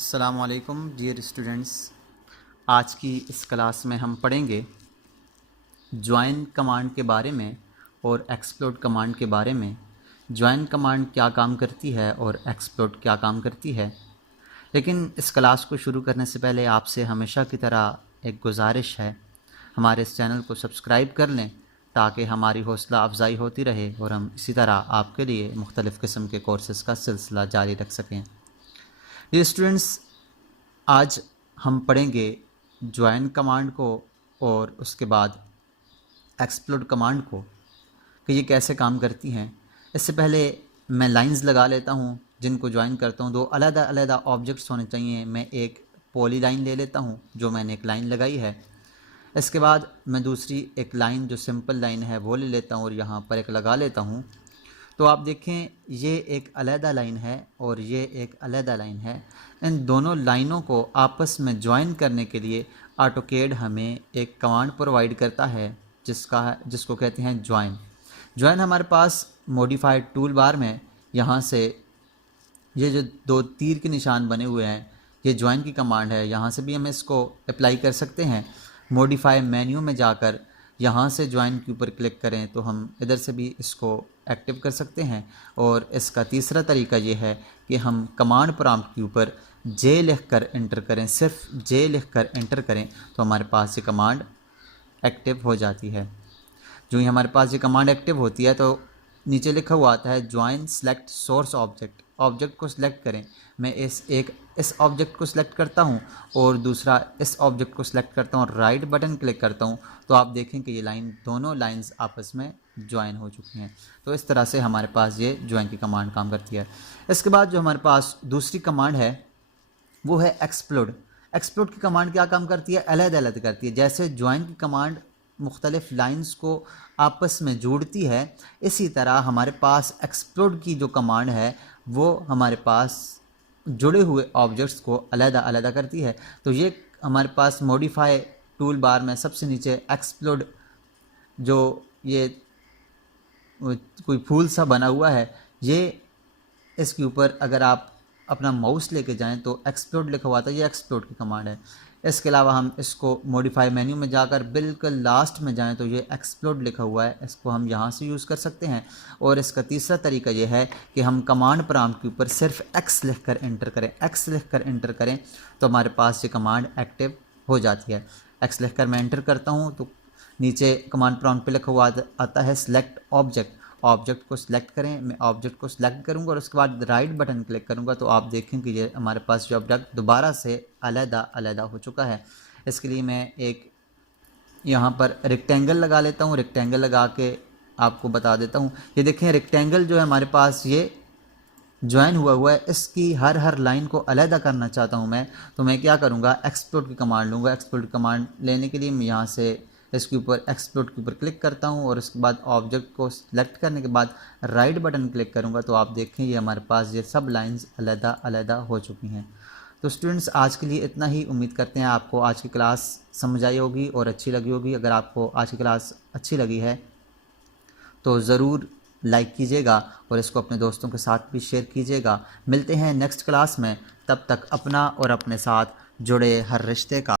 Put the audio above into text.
अस्सलामुअलैकुम dear students. आज की इस क्लास में हम पढ़ेंगे ज्वाइन कमांड के बारे में और एक्सप्लोड कमांड के बारे में। ज्वाइन कमांड क्या काम करती है और एक्सप्लोड क्या काम करती है। लेकिन इस क्लास को शुरू करने से पहले आपसे हमेशा की तरह एक गुजारिश है, हमारे इस चैनल को सब्सक्राइब कर लें ताकि हमारी हौसला अफजाई होती रहे और हम इसी तरह आपके लिए मुख्तलिफ़ किस्म के कोर्सेज़ का सिलसिला जारी रख सकें। ये स्टूडेंट्स, आज हम पढ़ेंगे ज्वाइन कमांड को और उसके बाद एक्सप्लोड कमांड को कि ये कैसे काम करती हैं। इससे पहले मैं लाइंस लगा लेता हूँ जिनको ज्वाइन करता हूँ। दो अलग-अलग ऑब्जेक्ट्स होने चाहिए। मैं एक पॉली लाइन ले लेता हूँ जो मैंने एक लाइन लगाई है। इसके बाद मैं दूसरी एक लाइन जो सिंपल लाइन है वो ले लेता हूँ और यहाँ पर एक लगा लेता हूँ। तो आप देखें, ये एक अलहदा लाइन है और ये एक अलहदा लाइन है। इन दोनों लाइनों को आपस में ज्वाइन करने के लिए ऑटोकैड हमें एक कमांड प्रोवाइड करता है जिसको कहते हैं ज्वाइन। ज्वाइन हमारे पास मॉडिफाइड टूल बार में यहाँ से ये जो दो तीर के निशान बने हुए हैं, ये ज्वाइन की कमांड है। यहाँ से भी हम इसको अप्लाई कर सकते हैं। मॉडिफाई मेन्यू में जाकर यहाँ से ज्वाइन के ऊपर क्लिक करें तो हम इधर से भी इसको एक्टिव कर सकते हैं। और इसका तीसरा तरीका ये है कि हम कमांड प्रॉम्प्ट के ऊपर जे लिख कर एंटर करें, सिर्फ जे लिख कर एंटर करें तो हमारे पास ये कमांड एक्टिव हो जाती है। जो ही हमारे पास ये कमांड एक्टिव होती है तो नीचे लिखा हुआ आता है join select source object. Object को सिलेक्ट करें। मैं इस ऑब्जेक्ट को सिलेक्ट करता हूं और दूसरा इस ऑब्जेक्ट को सिलेक्ट करता हूं, राइट बटन क्लिक करता हूं तो आप देखें कि ये दोनों लाइंस आपस में ज्वाइन हो चुकी हैं। तो इस तरह से हमारे पास ये ज्वाइन की कमांड काम करती है। इसके बाद जो हमारे पास दूसरी कमांड है वो है एक्सप्लोड। एक्सप्लोड की कमांड क्या काम करती है? अलग-अलग करती है। जैसे ज्वाइन की कमांड मुख्तलिफ लाइंस को आपस में जोड़ती है, इसी तरह हमारे पास एक्सप्लोड की जो कमांड है वो हमारे पास जुड़े हुए ऑब्जेक्ट्स को अलग-अलग करती है। तो ये हमारे पास मॉडिफाई टूल बार में सबसे नीचे एक्सप्लोड, जो ये कोई फूल सा बना हुआ है, ये इसके ऊपर अगर आप अपना माउस लेके जाएं तो एक्सप्लोड लिखा हुआ था, ये एक्सप्लोड की कमांड है। इसके अलावा हम इसको मॉडिफाई मेन्यू में जाकर बिल्कुल लास्ट में जाएं तो ये एक्सप्लोड लिखा हुआ है, इसको हम यहाँ से यूज़ कर सकते हैं। और इसका तीसरा तरीका ये है कि हम कमांड प्रॉम्प्ट के ऊपर सिर्फ एक्स लिख कर एंटर करें। एक्स लिख कर एंटर करें तो हमारे पास ये कमांड एक्टिव हो जाती है। एक्स लिख कर मैं एंटर करता हूँ तो नीचे कमांड प्रॉम्प्ट पे लिखा हुआ आता है सिलेक्ट ऑब्जेक्ट। ऑब्जेक्ट को सिलेक्ट करें। मैं ऑब्जेक्ट को सिलेक्ट करूंगा और उसके बाद राइट बटन क्लिक करूंगा तो आप देखें कि ये हमारे पास जो ऑब्जेक्ट दोबारा से अलग हो चुका है। इसके लिए मैं एक यहाँ पर रेक्टेंगल लगा लेता हूँ। रेक्टेंगल लगा के आपको बता देता हूँ। ये देखें, रेक्टेंगल जो है हमारे पास ये ज्वाइन हुआ है। इसकी हर लाइन को अलग करना चाहता हूँ मैं, तो मैं क्या करूँगा, एक्सप्लोड की कमांड लूँगा। एक्सप्लोड की कमांड लेने के लिए मैं यहाँ से इसके ऊपर एक्सप्लोड के ऊपर क्लिक करता हूँ और उसके बाद ऑब्जेक्ट को सिलेक्ट करने के बाद राइट बटन क्लिक करूँगा तो आप देखें ये हमारे पास ये सब लाइंस अलग हो चुकी हैं। तो स्टूडेंट्स, आज के लिए इतना ही। उम्मीद करते हैं आपको आज की क्लास समझ आई होगी और अच्छी लगी होगी। अगर आपको आज की क्लास अच्छी लगी है तो ज़रूर लाइक कीजिएगा और इसको अपने दोस्तों के साथ भी शेयर कीजिएगा। मिलते हैं नेक्स्ट क्लास में। तब तक अपना और अपने साथ जुड़े हर रिश्ते का